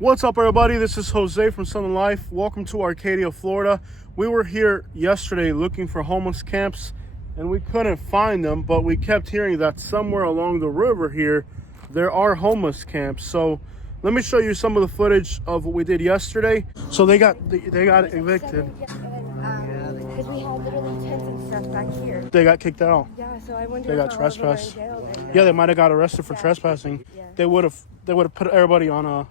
What's up, everybody? This is Jose from Southern Life. Welcome to Arcadia, Florida. We were here yesterday looking for homeless camps, and we couldn't find them, but we kept hearing that somewhere along the river here, there are homeless camps. So let me show you some of the footage of what we did yesterday. So they got evicted. Because we had literally tents and stuff back here. They got kicked out. Yeah, so I wonder They got trespassed. Yeah, they might have got arrested for trespassing. Yeah. They would have put everybody on a.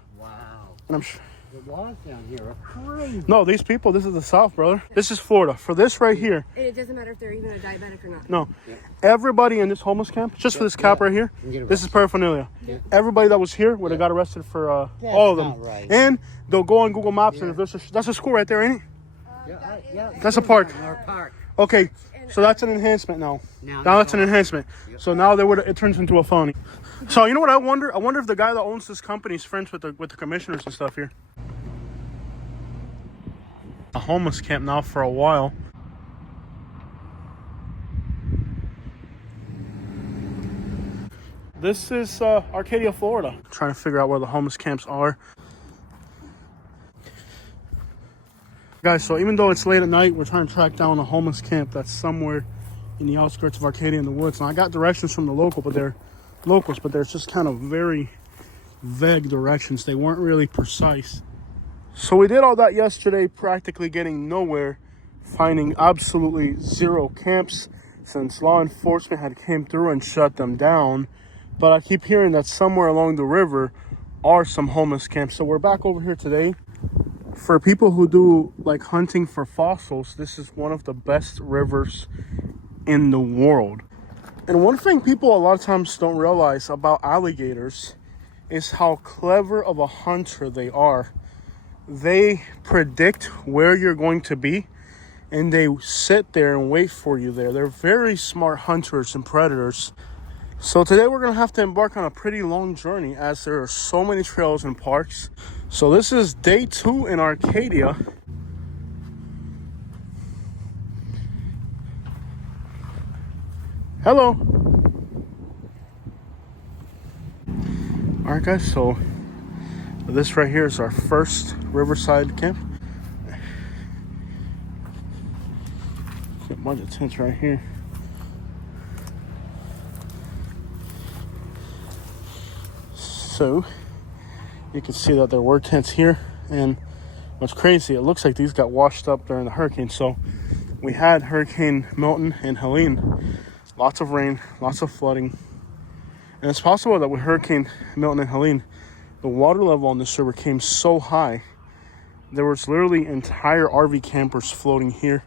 And I'm sure. The laws down here are crazy. No, these people, this is the South, brother. This is Florida. For this right here. And it doesn't matter if they're even a diabetic or not. No. Everybody in this homeless camp, just for this cap right here, this is paraphernalia. Everybody that was here would have got arrested for all of them. Right. And they'll go on Google Maps and if that's a school right there, ain't it? That's a park. Okay, so that's an enhancement now. Now that's an enhancement. So now it turns into a felony. So you know what I wonder? I wonder if the guy that owns this company is friends with the commissioners and stuff here. A homeless camp now for a while. This is Arcadia, Florida. I'm trying to figure out where the homeless camps are. Guys, so even though it's late at night, we're trying to track down a homeless camp that's somewhere in the outskirts of Arcadia in the woods. And I got directions from the locals, but there's just kind of very vague directions. They weren't really precise. So we did all that yesterday, practically getting nowhere, finding absolutely zero camps since law enforcement had came through and shut them down. But I keep hearing that somewhere along the river are some homeless camps. So we're back over here today. For people who do like hunting for fossils, this is one of the best rivers in the world. And one thing people a lot of times don't realize about alligators is how clever of a hunter they are. They predict where you're going to be and they sit there and wait for you there. They're very smart hunters and predators. So today we're going to have to embark on a pretty long journey as there are so many trails and parks. So this is day 2 in Arcadia. Hello. Alright guys, so this right here is our first Riverside Camp. Got a bunch of tents right here. So you can see that there were tents here, and what's crazy, it looks like these got washed up during the hurricane. So we had Hurricane Milton and Helene, lots of rain, lots of flooding, and it's possible that with Hurricane Milton and Helene, the water level on this river came so high, there was literally entire RV campers floating here.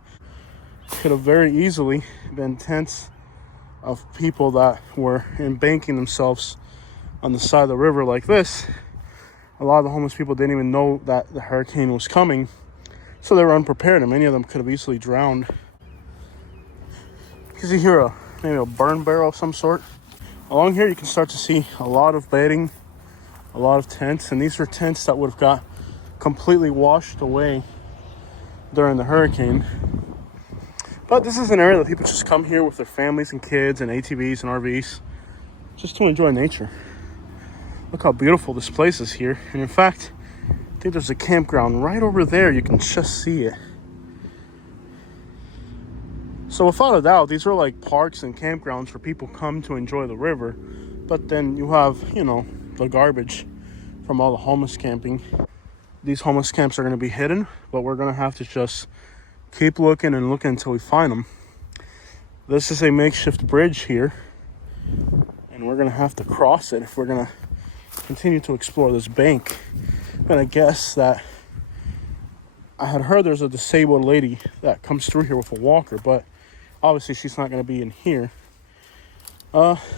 Could have very easily been tents of people that were embanking themselves on the side of the river like this. A lot of the homeless people didn't even know that the hurricane was coming, so they were unprepared, and many of them could have easily drowned. You can hear maybe a burn barrel of some sort. Along here you can start to see a lot of bedding, a lot of tents, and these are tents that would have got completely washed away during the hurricane. But this is an area that people just come here with their families and kids and ATVs and RVs just to enjoy nature. Look how beautiful this place is here. And in fact, I think there's a campground right over there. You can just see it. So without a doubt, these are like parks and campgrounds where people come to enjoy the river. But then you have, the garbage from all the homeless camping. These homeless camps are going to be hidden, but we're going to have to just keep looking and looking until we find them. This is a makeshift bridge here, and we're going to have to cross it if we're going to continue to explore this bank. I'm gonna guess that I had heard there's a disabled lady that comes through here with a walker, but obviously she's not gonna be in here. That's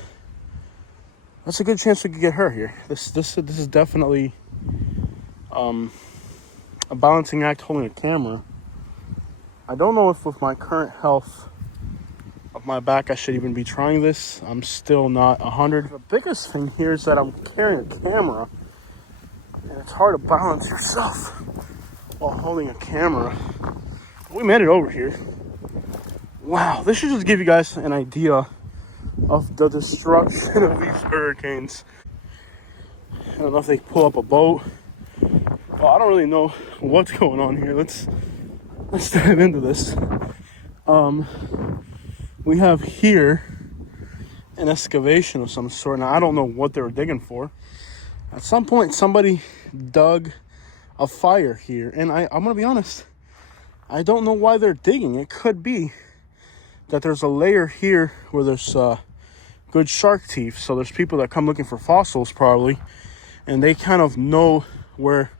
a good chance we could get her here. This is definitely a balancing act holding a camera. I don't know if with my current health of my back I should even be trying this. I'm still not 100. The biggest thing here is that I'm carrying a camera, and it's hard to balance yourself while holding a camera. We made it over here. Wow, this should just give you guys an idea of the destruction of these hurricanes. I don't know if they pull up a boat Well, I don't really know what's going on here. Let's dive into this. We have here an excavation of some sort. Now, I don't know what they were digging for. At some point, somebody dug a fire here. And I'm going to be honest, I don't know why they're digging. It could be that there's a layer here where there's good shark teeth. So there's people that come looking for fossils probably. And they kind of know where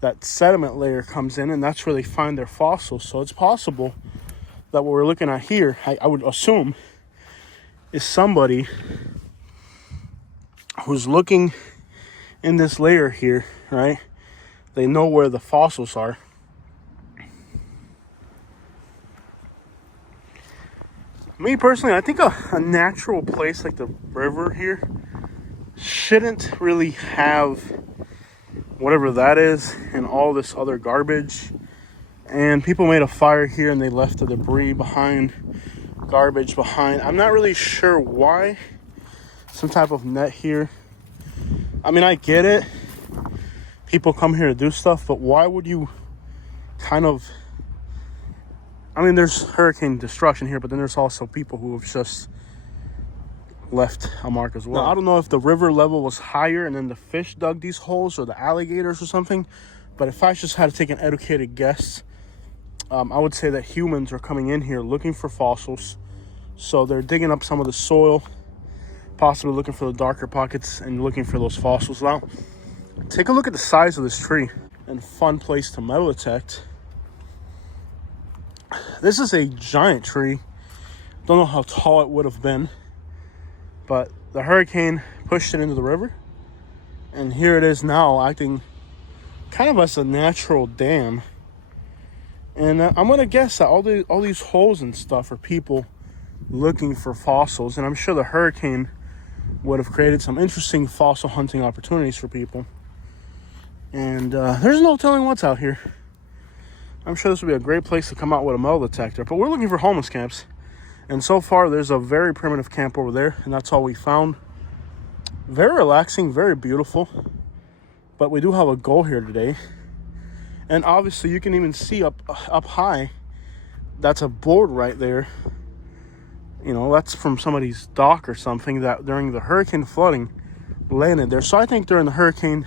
that sediment layer comes in. And that's where they find their fossils. So it's possible that what we're looking at here, I would assume, is somebody who's looking in this layer here, right? They know where the fossils are. Me personally, I think a natural place like the river here shouldn't really have whatever that is and all this other garbage. And people made a fire here and they left the debris behind, garbage behind. I'm not really sure why. Some type of net here. I mean, I get it. People come here to do stuff, but why would you kind of... I mean, there's hurricane destruction here, but then there's also people who have just left a mark as well. Now, I don't know if the river level was higher and then the fish dug these holes or the alligators or something, but if I just had to take an educated guess, I would say that humans are coming in here looking for fossils. So they're digging up some of the soil, possibly looking for the darker pockets and looking for those fossils. Now, take a look at the size of this tree. And fun place to metal detect. This is a giant tree. Don't know how tall it would have been, but the hurricane pushed it into the river. And here it is now acting kind of as a natural dam. And I'm going to guess that all these holes and stuff are people looking for fossils. And I'm sure the hurricane would have created some interesting fossil hunting opportunities for people. And there's no telling what's out here. I'm sure this would be a great place to come out with a metal detector. But we're looking for homeless camps. And so far, there's a very primitive camp over there. And that's all we found. Very relaxing, very beautiful. But we do have a goal here today. And obviously, you can even see up high, that's a board right there. You know, that's from somebody's dock or something that during the hurricane flooding landed there. So I think during the hurricane,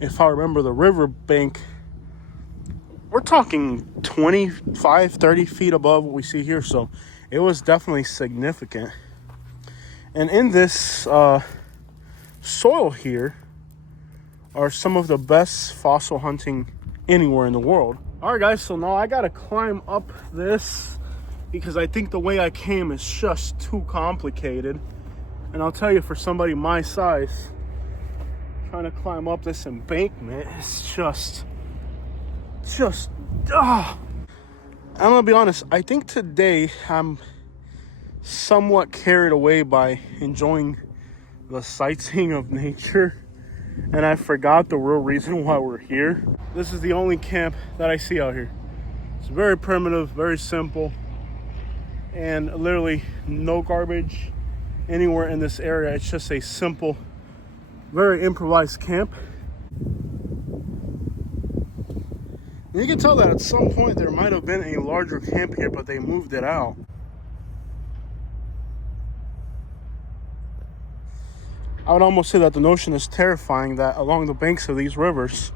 if I remember the river bank, we're talking 25, 30 feet above what we see here. So it was definitely significant. And in this soil here are some of the best fossil hunting anywhere in the world. All right, guys, so now I gotta climb up this because I think the way I came is just too complicated. And I'll tell you, for somebody my size, trying to climb up this embankment is just I'm gonna be honest, I think today I'm somewhat carried away by enjoying the sightseeing of nature, and I forgot the real reason why we're here. This is the only camp that I see out here. It's very primitive, very simple, and literally no garbage anywhere in this area. It's just a simple, very improvised camp. And you can tell that at some point there might have been a larger camp here, but they moved it out. I would almost say that the notion is terrifying that along the banks of these rivers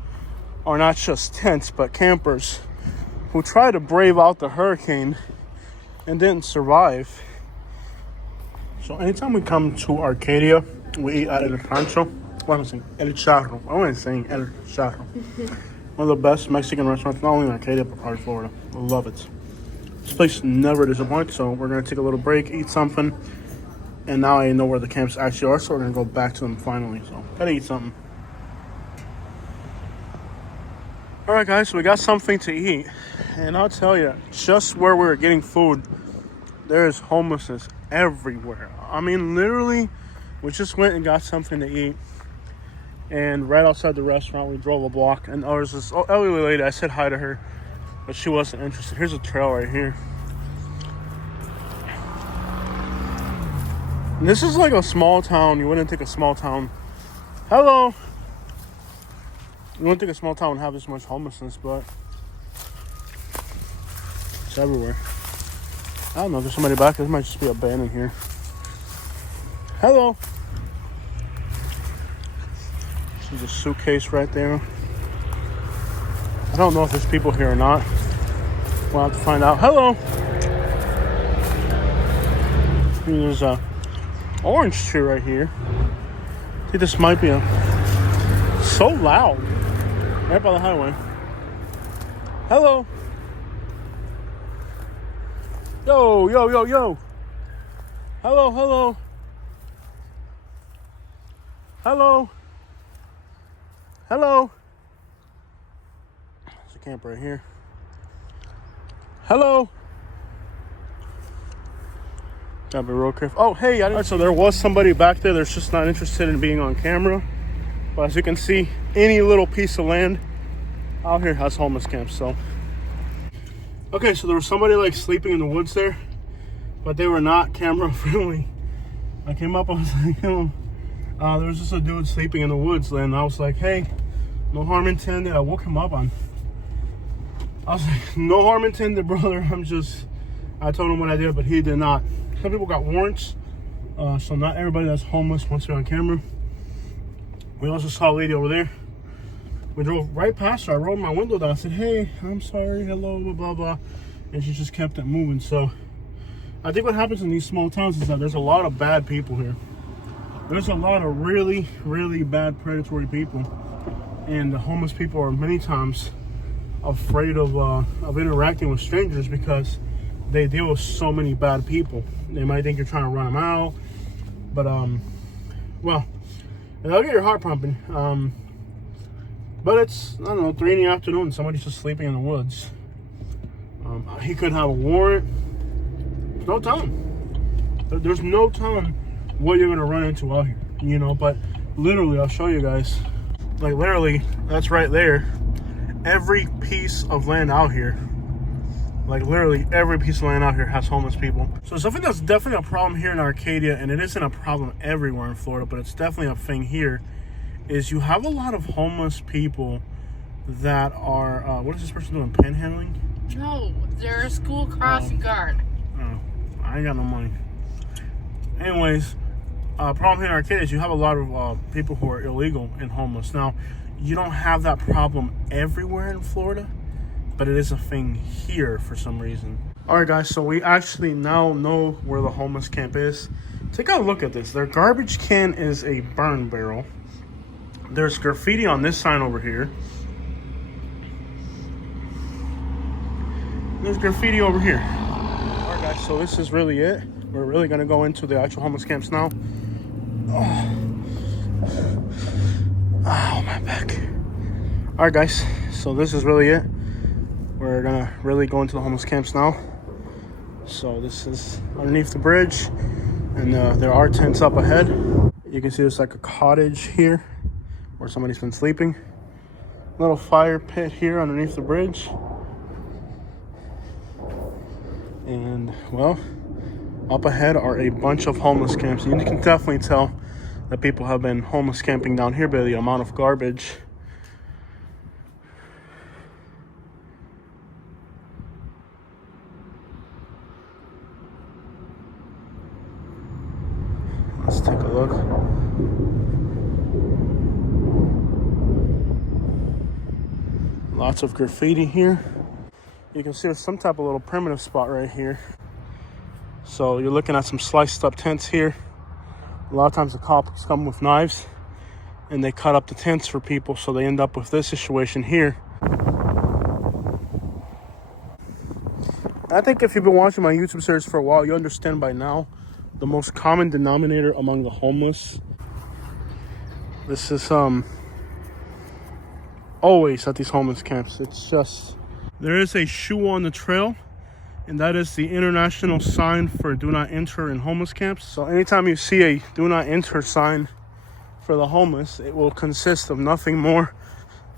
are not just tents, but campers who try to brave out the hurricane and didn't survive. So anytime we come to Arcadia, we eat at El Rancho. What am I saying? El Charro. I want to say El Charro. One of the best Mexican restaurants, not only in Arcadia, but probably Florida. I love it. This place never disappoints, so we're going to take a little break, eat something. And now I know where the camps actually are, so we're going to go back to them finally. So, gotta eat something. Alright guys, so we got something to eat. And I'll tell you, just where we were getting food, there's homelessness everywhere. I mean, literally, we just went and got something to eat. And right outside the restaurant, we drove a block. And there was this elderly lady, I said hi to her, but she wasn't interested. Here's a trail right here. And this is like a small town. You wouldn't think a small town. Hello. You wouldn't think a small town would have this much homelessness, but it's everywhere. I don't know if there's somebody back there. There might just be a band in here. Hello. There's a suitcase right there. I don't know if there's people here or not. We'll have to find out. Hello. There's a orange tree right here. I think this might be so loud. Right by the highway. Hello. Yo, yo, yo, yo. Hello, hello. Hello. Hello. There's a camp right here. Hello. Gotta be real careful. Oh, hey. All right, so there was somebody back there that's just not interested in being on camera. But as you can see, any little piece of land out here has homeless camps, so. Okay, so there was somebody like sleeping in the woods there, but they were not camera friendly. I came up, I was like, there was just a dude sleeping in the woods, and I was like, hey, no harm intended. I woke him up I was like, no harm intended, brother. I told him what I did, but he did not. Some people got warrants, so not everybody that's homeless wants to be on camera. We also saw a lady over there. We drove right past her. I rolled my window down. I said, hey, I'm sorry, hello, blah, blah, blah. And she just kept it moving. So I think what happens in these small towns is that there's a lot of bad people here. There's a lot of really, really bad predatory people. And the homeless people are many times afraid of interacting with strangers because they deal with so many bad people. They might think you're trying to run them out. But, well, they'll get your heart pumping. But it's, I don't know, 3 in the afternoon. Somebody's just sleeping in the woods. He could have a warrant. No telling. There's no telling what you're going to run into out here. You know, but literally, I'll show you guys. Like, literally, that's right there. Every piece of land out here, like literally every piece of land out here has homeless people. So something that's definitely a problem here in Arcadia, and it isn't a problem everywhere in Florida, but it's definitely a thing here, is you have a lot of homeless people that are, what is this person doing, panhandling? No, they're a school crossing guard. Oh, I ain't got no money. Anyways, problem here in Arcadia is you have a lot of people who are illegal and homeless. Now, you don't have that problem everywhere in Florida, but it is a thing here for some reason. All right, guys, so we actually now know where the homeless camp is. Take a look at this. Their garbage can is a burn barrel. There's graffiti on this sign over here. There's graffiti over here. All right, guys, so this is really it. We're really gonna go into the actual homeless camps now. Oh, my back. All right, guys, so this is really it. We're gonna really go into the homeless camps now. So this is underneath the bridge, and there are tents up ahead. You can see there's like a cottage here where somebody's been sleeping. Little fire pit here underneath the bridge. And, well, up ahead are a bunch of homeless camps. And you can definitely tell that people have been homeless camping down here by the amount of garbage. Let's take a look. Lots of graffiti here. You can see there's some type of little primitive spot right here. So you're looking at some sliced up tents here. A lot of times the cops come with knives and they cut up the tents for people, so they end up with this situation here. I think if you've been watching my YouTube series for a while, you understand by now the most common denominator among the homeless. This is always at these homeless camps. It's just, there is a shoe on the trail, and that is the international sign for do not enter in homeless camps. So anytime you see a do not enter sign for the homeless, it will consist of nothing more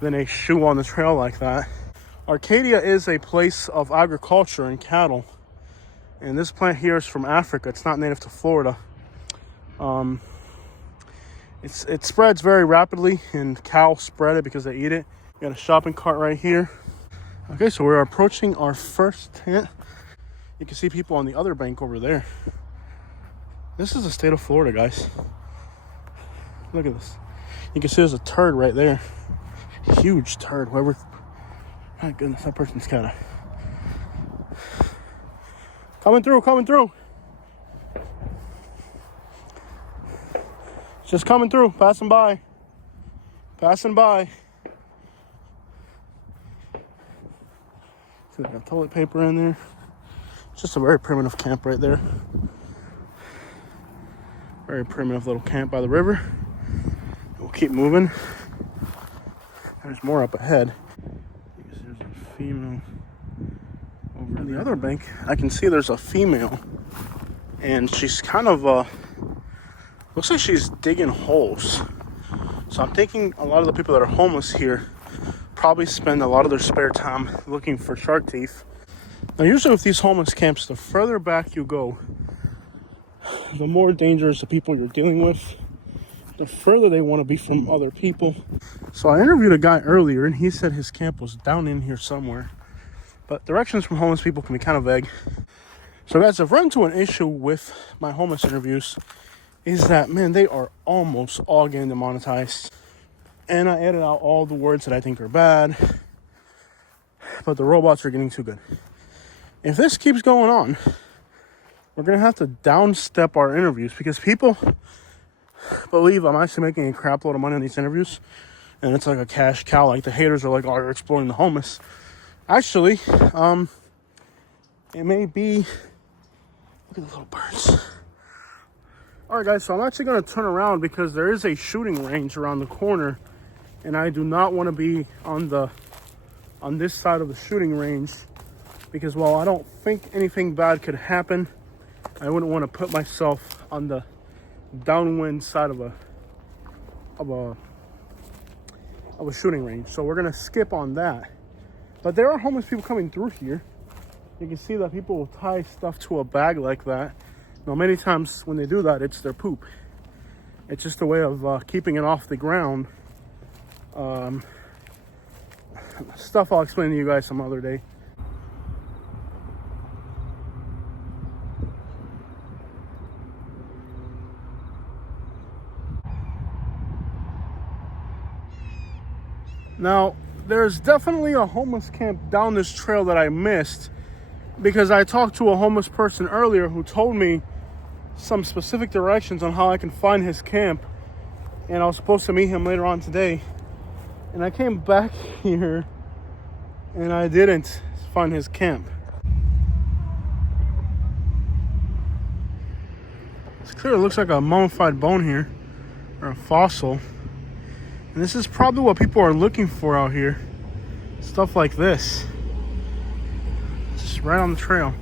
than a shoe on the trail like that. Arcadia is a place of agriculture and cattle, and this plant here is from Africa. It's not native to Florida. It spreads very rapidly, and cows spread it because they eat it. Got a shopping cart right here. Okay, so we're approaching our first tent. You can see people on the other bank over there. This is the state of Florida, guys. Look at this. You can see there's a turd right there. Huge turd. Whoever. My goodness, that person's kind of coming through. Just coming through, passing by. So they got toilet paper in there. It's just a very primitive camp right there. Very primitive little camp by the river. We'll keep moving. There's more up ahead. There's a female over on the other bank. I can see there's a female, and she's kind of looks like she's digging holes. So I'm thinking a lot of the people that are homeless here probably spend a lot of their spare time looking for shark teeth. Now, usually with these homeless camps, the further back you go, the more dangerous the people you're dealing with, the further they want to be from other people. So I interviewed a guy earlier, and he said his camp was down in here somewhere. But directions from homeless people can be kind of vague. So guys, I've run into an issue with my homeless interviews, is that, man, they are almost all getting demonetized. And I edit out all the words that I think are bad, but the robots are getting too good. If this keeps going on, we're going to have to downstep our interviews, because people believe I'm actually making a crap load of money on these interviews, and it's like a cash cow. Like, the haters are like, oh, you're exploiting the homeless. Actually, it may be. Look at the little birds. All right, guys, so I'm actually going to turn around because there is a shooting range around the corner, and I do not want to be on this side of the shooting range, because while I don't think anything bad could happen, I wouldn't want to put myself on the downwind side of a shooting range. So we're going to skip on that. But there are homeless people coming through here. You can see that people will tie stuff to a bag like that. Now, many times when they do that, it's their poop. It's just a way of keeping it off the ground. Stuff I'll explain to you guys some other day. Now, there's definitely a homeless camp down this trail that I missed, because I talked to a homeless person earlier who told me some specific directions on how I can find his camp, and I was supposed to meet him later on today. And I came back here and I didn't find his camp. It's clear, it looks like a mummified bone here, or a fossil. And this is probably what people are looking for out here. Stuff like this. Just right on the trail.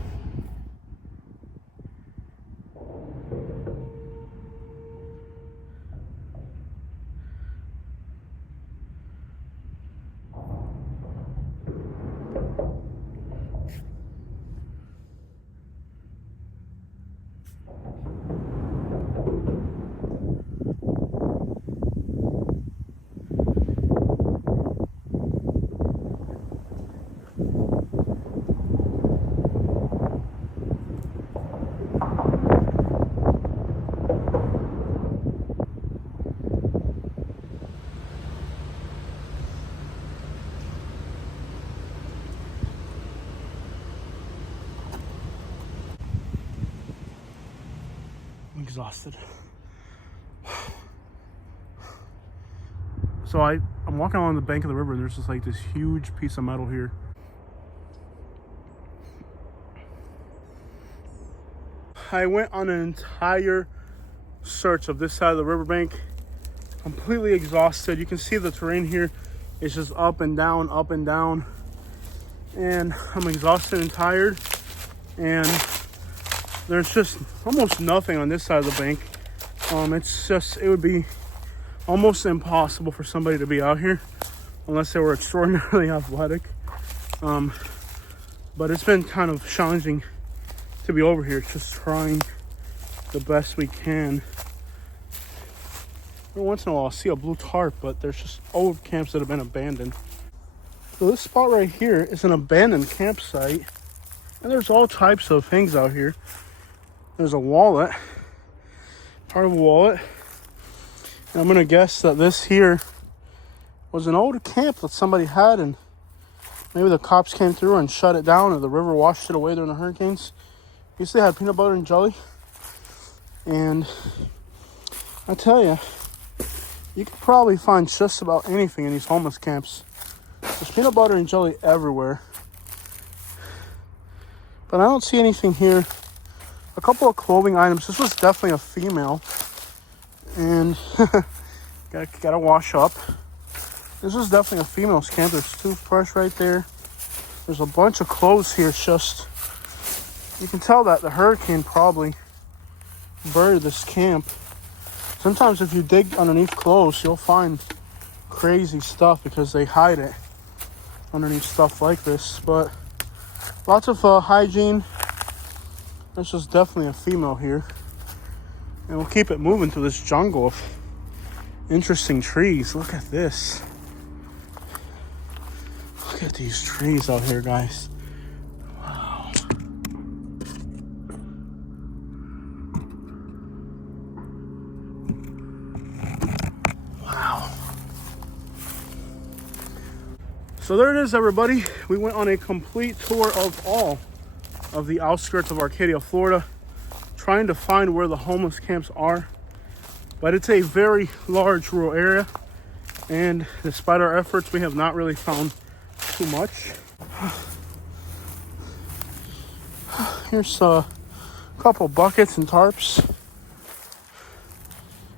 I'm exhausted. So I'm walking along the bank of the river, and there's just like this huge piece of metal here. I went on an entire search of this side of the riverbank, completely exhausted. You can see the terrain here is just up and down, and I'm exhausted and tired, and there's just almost nothing on this side of the bank. It would be almost impossible for somebody to be out here unless they were extraordinarily athletic. But it's been kind of challenging to be over here, just trying the best we can. Every once in a while I'll see a blue tarp, but there's just old camps that have been abandoned. So this spot right here is an abandoned campsite. And there's all types of things out here. There's a wallet. Part of a wallet. And I'm going to guess that this here was an old camp that somebody had, and maybe the cops came through and shut it down, or the river washed it away during the hurricanes. Used to have peanut butter and jelly. And I tell you, you could probably find just about anything in these homeless camps. There's peanut butter and jelly everywhere. But I don't see anything here. A couple of clothing items. This was definitely a female. And gotta wash up. This is definitely a female's camp. There's a toothbrush right there. There's a bunch of clothes here. It's just, you can tell that the hurricane probably buried this camp. Sometimes if you dig underneath clothes, you'll find crazy stuff because they hide it underneath stuff like this. But lots of hygiene. This is definitely a female here. And we'll keep it moving through this jungle of interesting trees. Look at this. Look at these trees out here, guys. Wow. Wow. So there it is, everybody. We went on a complete tour of all of the outskirts of Arcadia, Florida, trying to find where the homeless camps are. But it's a very large rural area, and despite our efforts, we have not really found too much. Here's a couple buckets and tarps.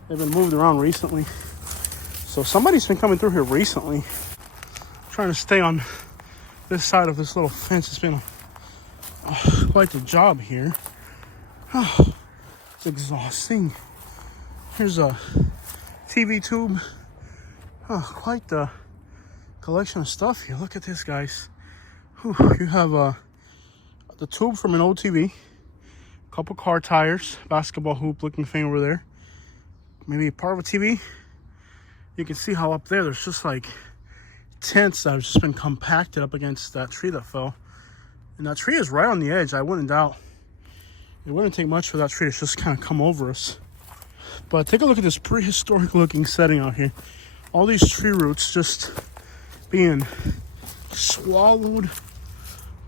They've been moved around recently, so somebody's been coming through here recently. I'm trying to stay on this side of this little fence. It's been quite the job here. It's exhausting. Here's a TV tube. Quite the collection of stuff here. Look at this, guys. You have the tube from an old TV, a couple car tires, basketball hoop looking thing over there, maybe a part of a TV. You can see how up there there's just like tents that have just been compacted up against that tree that fell. And that tree is right on the edge. I wouldn't doubt. It wouldn't take much for that tree to just kind of come over us. But take a look at this prehistoric looking setting out here. All these tree roots just being swallowed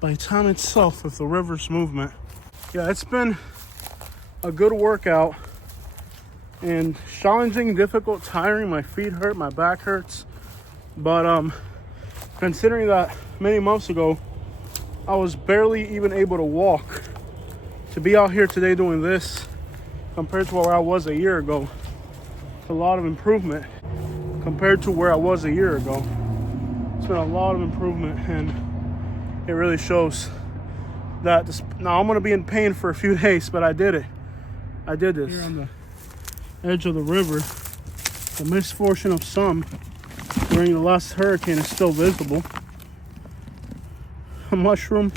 by time itself with the river's movement. Yeah, it's been a good workout. And challenging, difficult, tiring. My feet hurt, my back hurts. But considering that many months ago, I was barely even able to walk. To be out here today doing this compared to where I was a year ago, it's a lot of improvement compared to where I was a year ago. It's been a lot of improvement, and it really shows that this, now I'm going to be in pain for a few days, but I did it. I did this. Here on the edge of the river, the misfortune of some during the last hurricane is still visible. A mushroom.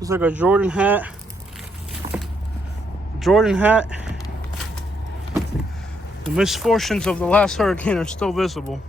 It's like a Jordan hat. The misfortunes of the last hurricane are still visible.